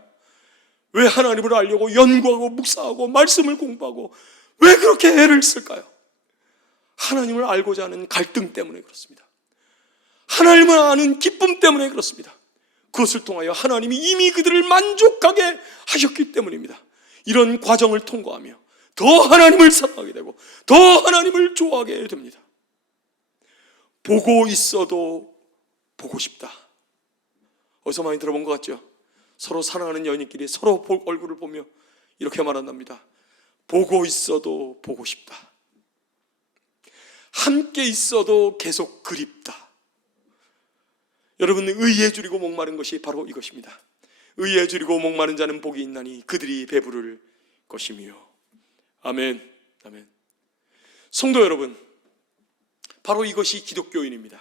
왜 하나님을 알려고 연구하고 묵상하고 말씀을 공부하고 왜 그렇게 애를 쓸까요? 하나님을 알고자 하는 갈등 때문에 그렇습니다. 하나님을 아는 기쁨 때문에 그렇습니다. 그것을 통하여 하나님이 이미 그들을 만족하게 하셨기 때문입니다. 이런 과정을 통과하며 더 하나님을 사랑하게 되고 더 하나님을 좋아하게 됩니다. 보고 있어도 보고 싶다. 어디서 많이 들어본 것 같죠? 서로 사랑하는 연인끼리 서로 얼굴을 보며 이렇게 말한답니다. 보고 있어도 보고 싶다. 함께 있어도 계속 그립다. 여러분, 의에 줄이고 목마른 것이 바로 이것입니다. 의에 줄이고 목마른 자는 복이 있나니 그들이 배부를 것이며. 아멘. 아멘. 성도 여러분, 바로 이것이 기독교인입니다.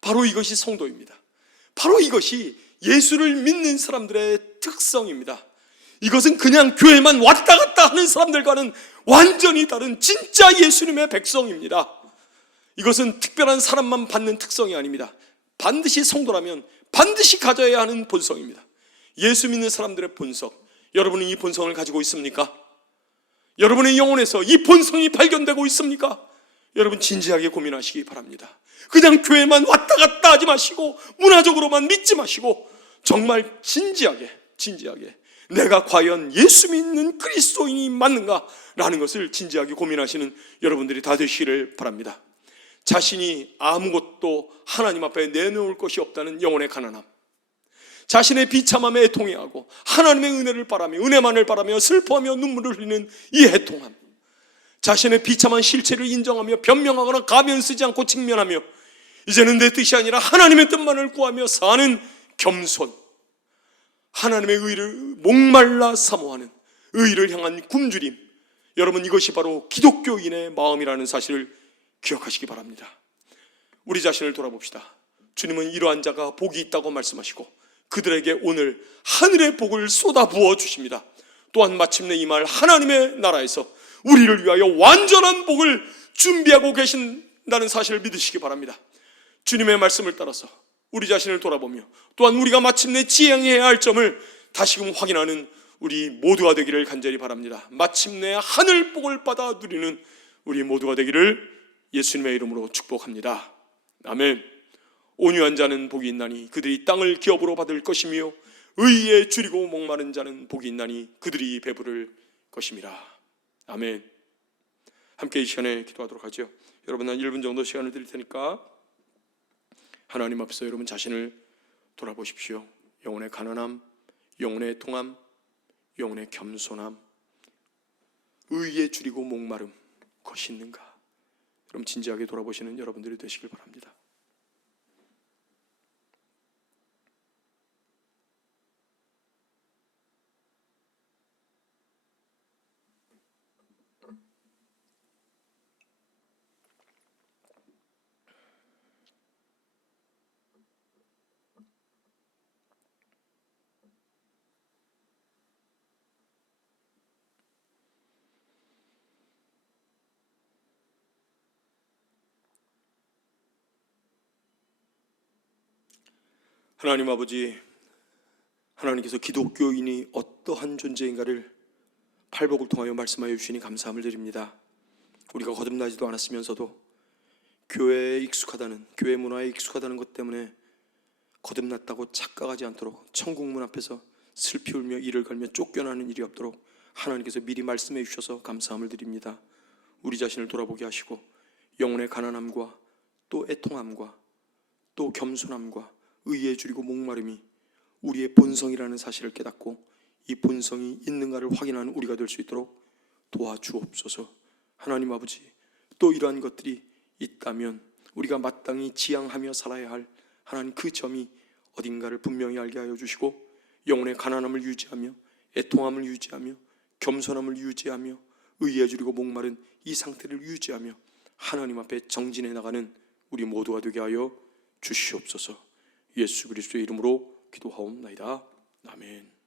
바로 이것이 성도입니다. 바로 이것이 예수를 믿는 사람들의 특성입니다. 이것은 그냥 교회만 왔다 갔다 하는 사람들과는 완전히 다른 진짜 예수님의 백성입니다. 이것은 특별한 사람만 받는 특성이 아닙니다. 반드시 성도라면 반드시 가져야 하는 본성입니다. 예수 믿는 사람들의 본성, 여러분은 이 본성을 가지고 있습니까? 여러분의 영혼에서 이 본성이 발견되고 있습니까? 여러분, 진지하게 고민하시기 바랍니다. 그냥 교회만 왔다 갔다 하지 마시고 문화적으로만 믿지 마시고 정말 진지하게 내가 과연 예수 믿는 그리스도인이 맞는가라는 것을 진지하게 고민하시는 여러분들이 다 되시기를 바랍니다. 자신이 아무것도 하나님 앞에 내놓을 것이 없다는 영혼의 가난함, 자신의 비참함에 애통해하고 하나님의 은혜를 바라며 은혜만을 바라며 슬퍼하며 눈물을 흘리는 이 애통함, 자신의 비참한 실체를 인정하며 변명하거나 가면 쓰지 않고 직면하며 이제는 내 뜻이 아니라 하나님의 뜻만을 구하며 사는 겸손, 하나님의 의를 목말라 사모하는 의를 향한 굶주림, 여러분, 이것이 바로 기독교인의 마음이라는 사실을 기억하시기 바랍니다. 우리 자신을 돌아봅시다. 주님은 이러한 자가 복이 있다고 말씀하시고 그들에게 오늘 하늘의 복을 쏟아부어 주십니다. 또한 마침내 이 말 하나님의 나라에서 우리를 위하여 완전한 복을 준비하고 계신다는 사실을 믿으시기 바랍니다. 주님의 말씀을 따라서 우리 자신을 돌아보며 또한 우리가 마침내 지향해야 할 점을 다시금 확인하는 우리 모두가 되기를 간절히 바랍니다. 마침내 하늘 복을 받아 누리는 우리 모두가 되기를 예수님의 이름으로 축복합니다. 아멘. 온유한 자는 복이 있나니 그들이 땅을 기업으로 받을 것이며 의에 줄이고 목마른 자는 복이 있나니 그들이 배부를 것임이라. 아멘. 함께 이 시간에 기도하도록 하죠. 여러분, 한 1분 정도 시간을 드릴 테니까 하나님 앞에서 여러분 자신을 돌아보십시오. 영혼의 가난함, 영혼의 통함, 영혼의 겸손함, 의에 줄이고 목마름, 그것이 있는가? 그럼 진지하게 돌아보시는 여러분들이 되시길 바랍니다. 하나님 아버지, 하나님께서 기독교인이 어떠한 존재인가를 팔복을 통하여 말씀하여 주시니 감사함을 드립니다. 우리가 거듭나지도 않았으면서도 교회에 익숙하다는, 교회 문화에 익숙하다는 것 때문에 거듭났다고 착각하지 않도록 천국 문 앞에서 슬피 울며 이를 갈며 쫓겨나는 일이 없도록 하나님께서 미리 말씀해 주셔서 감사함을 드립니다. 우리 자신을 돌아보게 하시고 영혼의 가난함과 또 애통함과 또 겸손함과 의에 줄이고 목마름이 우리의 본성이라는 사실을 깨닫고 이 본성이 있는가를 확인하는 우리가 될 수 있도록 도와주옵소서. 하나님 아버지, 또 이러한 것들이 있다면 우리가 마땅히 지향하며 살아야 할 하나님 그 점이 어딘가를 분명히 알게 하여 주시고 영혼의 가난함을 유지하며 애통함을 유지하며 겸손함을 유지하며 의에 줄이고 목마른 이 상태를 유지하며 하나님 앞에 정진해 나가는 우리 모두가 되게 하여 주시옵소서. 예수 그리스도의 이름으로 기도하옵나이다. 아멘.